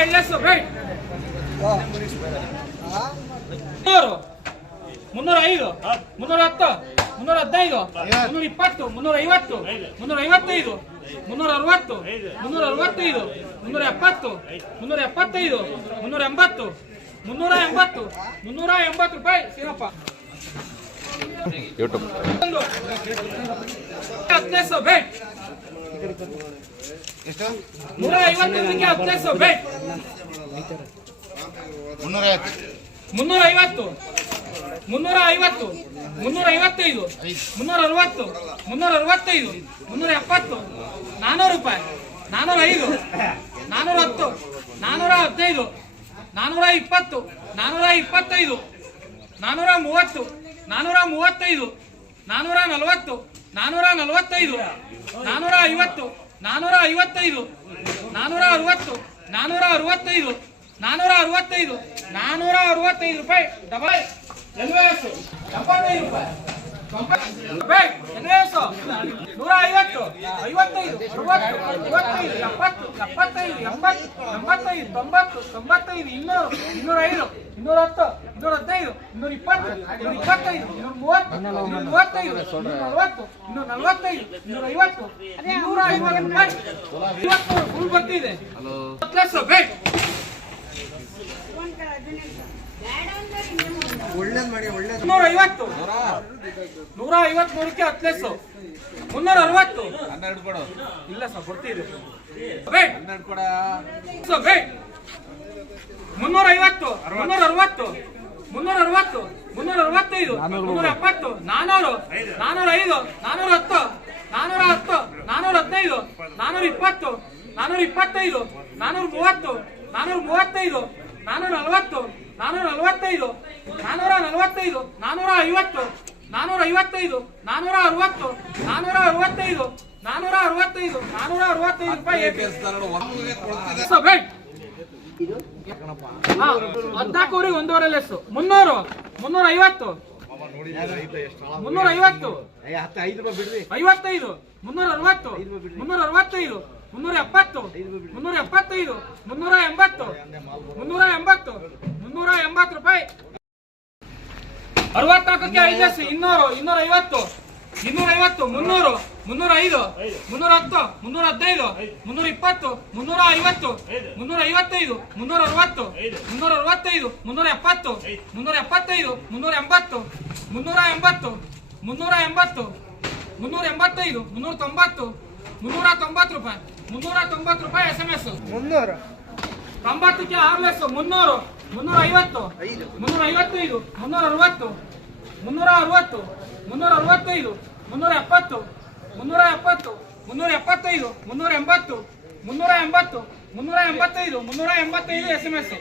ಎಳ್ಳೆಸು right ಮುನ್ನೂರು ಮುನ್ನೂರ ಐದು ಮುನ್ನೂರ ಹತ್ತು ಮುನ್ನೂರ ಹದಿನೈದು ಮುನ್ನೂರ ಇಪ್ಪತ್ತು ಮುನ್ನೂರ ಐವತ್ತು ಮುನ್ನೂರ ಐವತ್ತೈದು ಮುನ್ನೂರ ಅರವತ್ತು ಮುನ್ನೂರ ಅರವತ್ತೈದು ಮುನ್ನೂರ ಎಪ್ಪತ್ತು ಮುನ್ನೂರ ಎಪ್ಪತ್ತೈದು ಮುನ್ನೂರ ಎಂಬತ್ತು ಮುನ್ನೂರ ಎಂಬತ್ತು ಮುನ್ನೂರ ಎಂಬತ್ತು ರೂಪಾಯಿ ಸಿರಪ್ಪ ಯೂಟ್ಯೂಬ್ ಒಂದು ಹದಿನೈದು ಸಾವಿರ ಬೇಟ್ ಎಷ್ಟು? ನೂರ ಐವತ್ತೊಂದಕ್ಕೆ ಸಾವಿರ ಬೇಟ್ ಮುನ್ನೂರ ಐವತ್ತು ಮುನ್ನೂರ ಐವತ್ತು ಮುನ್ನೂರ ಐವತ್ತು ಮುನ್ನೂರ ಐವತ್ತೈದು ಮುನ್ನೂರ ಅರವತ್ತು ಮುನ್ನೂರ ಅರವತ್ತೈದು ಮುನ್ನೂರ ಎಪ್ಪತ್ತು ನಾನ್ನೂರು ರೂಪಾಯಿ ನಾನ್ನೂರ ಐದು ನಾನ್ನೂರ ಹತ್ತು ನಾನ್ನೂರ ಹದಿನೈದು ನಾನ್ನೂರ ಇಪ್ಪತ್ತು ನಾನ್ನೂರ ಇಪ್ಪತ್ತೈದು ನಾನ್ನೂರ ಮೂವತ್ತು ನಾನ್ನೂರ ಮೂವತ್ತೈದು ನಾನ್ನೂರ ನಲವತ್ತು ನಾನ್ನೂರ ನಲವತ್ತೈದು ನಾನೂರ ಐವತ್ತು ನಾನೂರ ಐವತ್ತೈದು ನಾನೂರ ಅರವತ್ತು ನಾನೂರ ಅರವತ್ತೈದು ನಾನೂರ ಅರವತ್ತೈದು ನಾನೂರ ಅರವತ್ತೈದು ರೂಪಾಯಿ. ಡಬಲ್ ಎಲ್ವೇ ಎಪ್ಪತ್ತೈದು ರೂಪಾಯಿ ಎಲ್ವೇಸ್ ನೂರ ಐವತ್ತು ಐವತ್ತೈದು ಅರವತ್ತು ಐವತ್ತೈದು ಎಪ್ಪತ್ತು ಎಪ್ಪತ್ತೈದು ಎಂಬತ್ತು ಎಂಬತ್ತೈದು ತೊಂಬತ್ತು ತೊಂಬತ್ತೈದು ಇನ್ನೂರು ಇನ್ನೂರ ಐದು ಇನ್ನೂರ ಹತ್ತು ಇನ್ನೂರ ಹದಿನೈದು ಇನ್ನೂರ ಇಪ್ಪತ್ತು ಇನ್ನೂರ ಇಪ್ಪತ್ತೈದು ಇನ್ನೂರ ಮೂವತ್ತು ಇನ್ನೂರ ಮೂವತ್ತೈದು ಇನ್ನೂರ ನಲವತ್ತು ಇನ್ನೂರ ನಲವತ್ತೈದು ಇನ್ನೂರ ಐವತ್ತು ಇನ್ನೂರ ಐವತ್ತು ಇವತ್ತು ಫುಲ್ ಬರ್ತಿದೆ ಒಳ್ಳೇದ್ ಮಾಡಿ ಒಳ್ಳೇದು. ನೂರ ಐವತ್ತು ನೂರ. ಐವತ್ಮೂರಕ್ಕೆ ಹತ್ತು ಮುನ್ನೂರ ಅರವತ್ತು ಹನ್ನೆರಡು ಕೊಡು. ಇಲ್ಲ ಸರ್ ಕೊಡ್ತೀರಿ ಹನ್ನೆರಡು ಕೊಡ. ಮುನ್ನೂರ ಐವತ್ತು ಮುನ್ನೂರ ಅರವತ್ತು ಮುನ್ನೂರ ಅರವತ್ತು ಮುನ್ನೂರ ಅರವತ್ತೈದು ಮುನ್ನೂರ ಎಪ್ಪತ್ತು ನಾನೂರು ನಾನೂರ ಐದು ನಾನೂರ ಹತ್ತು ನಾನೂರ ಹತ್ತು ನಾನೂರ ಹದಿನೈದು ನಾನೂರ ಇಪ್ಪತ್ತು ನಾನೂರ ಇಪ್ಪತ್ತೈದು ನಾನೂರ ಮೂವತ್ತು ನಾನೂರ ಮೂವತ್ತೈದು ನಾನೂರ ನಲವತ್ತು ನಾನೂರ ನಲವತ್ತೈದು ನಾನೂರ ನಲವತ್ತೈದು ನಾನೂರ ಐವತ್ತು ನಾನೂರ ಐವತ್ತೈದು ನಾನೂರ ಅರವತ್ತು ನಾನೂರ ಅರವತ್ತೈದು ನಾನೂರ ಅರವತ್ತೈದು ನಾನೂರ ಅರವತ್ತೈದು ರೂಪಾಯಿ ಹದಿನಾಲ್ಕೂರಿಗೆ ಒಂದೂವರೆ ಲೆಸ್ಸು ಮುನ್ನೂರು ಮುನ್ನೂರ ಐವತ್ತು ಮುನ್ನೂರ ಐವತ್ತು ಹತ್ತು ಐದು ರೂಪಾಯಿ ಬಿಡ್ರಿ. ಐವತ್ತೈದು ಮುನ್ನೂರ ಅರವತ್ತು ಮುನ್ನೂರ ಅರವತ್ತೈದು ಮುನ್ನೂರ ಎಪ್ಪತ್ತು ಮುನ್ನೂರ ಎಪ್ಪತ್ತೈದು ಮುನ್ನೂರ ಎಂಬತ್ತು ಮುನ್ನೂರ ಎಂಬತ್ತು ಮುನ್ನೂರ ಎಂಬತ್ತು ರೂಪಾಯಿ. ಅರವತ್ನಾಲ್ಕಕ್ಕೆ ಐದು ಲಕ್ಷ ಇನ್ನೂರು ಇನ್ನೂರ ಐವತ್ತು ಇನ್ನೂರ ಐವತ್ತು ಮುನ್ನೂರು ಮುನ್ನೂರ ಐದು ಮುನ್ನೂರ ಹತ್ತು ಮುನ್ನೂರ ಹದಿನೈದು ಮುನ್ನೂರ ಇಪ್ಪತ್ತು ಮುನ್ನೂರ ಐವತ್ತು ಮುನ್ನೂರ ಐವತ್ತೈದು ಮುನ್ನೂರ ಅರವತ್ತು ಮುನ್ನೂರ ಅರವತ್ತೈದು ಮುನ್ನೂರ ಎಪ್ಪತ್ತು ಮುನ್ನೂರ ಎಪ್ಪತ್ತೈದು ಮುನ್ನೂರ ಎಂಬತ್ತು ಮುನ್ನೂರ ಎಂಬತ್ತು ಮುನ್ನೂರ ಎಂಬತ್ತು ಮುನ್ನೂರ ಎಂಬತ್ತೈದು ಮುನ್ನೂರ ತೊಂಬತ್ತು ಮುನ್ನೂರ ತೊಂಬತ್ತು ರೂಪಾಯಿ ಮುನ್ನೂರ ತೊಂಬತ್ತು ರೂಪಾಯಿ ಎಸ್ ಎಂ ಎಸ್ ಮುನ್ನೂರು ತೊಂಬತ್ತಕ್ಕೆ ಆರು ಲಕ್ಷ ಮುನ್ನೂರು ಮುನ್ನೂರ ಐವತ್ತು ಮುನ್ನೂರ ಐವತ್ತೈದು ಮುನ್ನೂರ ಅರವತ್ತು ಮುನ್ನೂರ ಅರವತ್ತು ಮುನ್ನೂರ ಅರವತ್ತೈದು ಮುನ್ನೂರ ಎಪ್ಪತ್ತು ಮುನ್ನೂರ ಎಪ್ಪತ್ತು ಮುನ್ನೂರ ಎಪ್ಪತ್ತೈದು ಮುನ್ನೂರ ಎಂಬತ್ತು ಮುನ್ನೂರ ಎಂಬತ್ತು ಮುನ್ನೂರ ಎಂಬತ್ತೈದು ಮುನ್ನೂರ ಎಂಬತ್ತೈದು ಎಸ್ ಎಂ ಎಸ್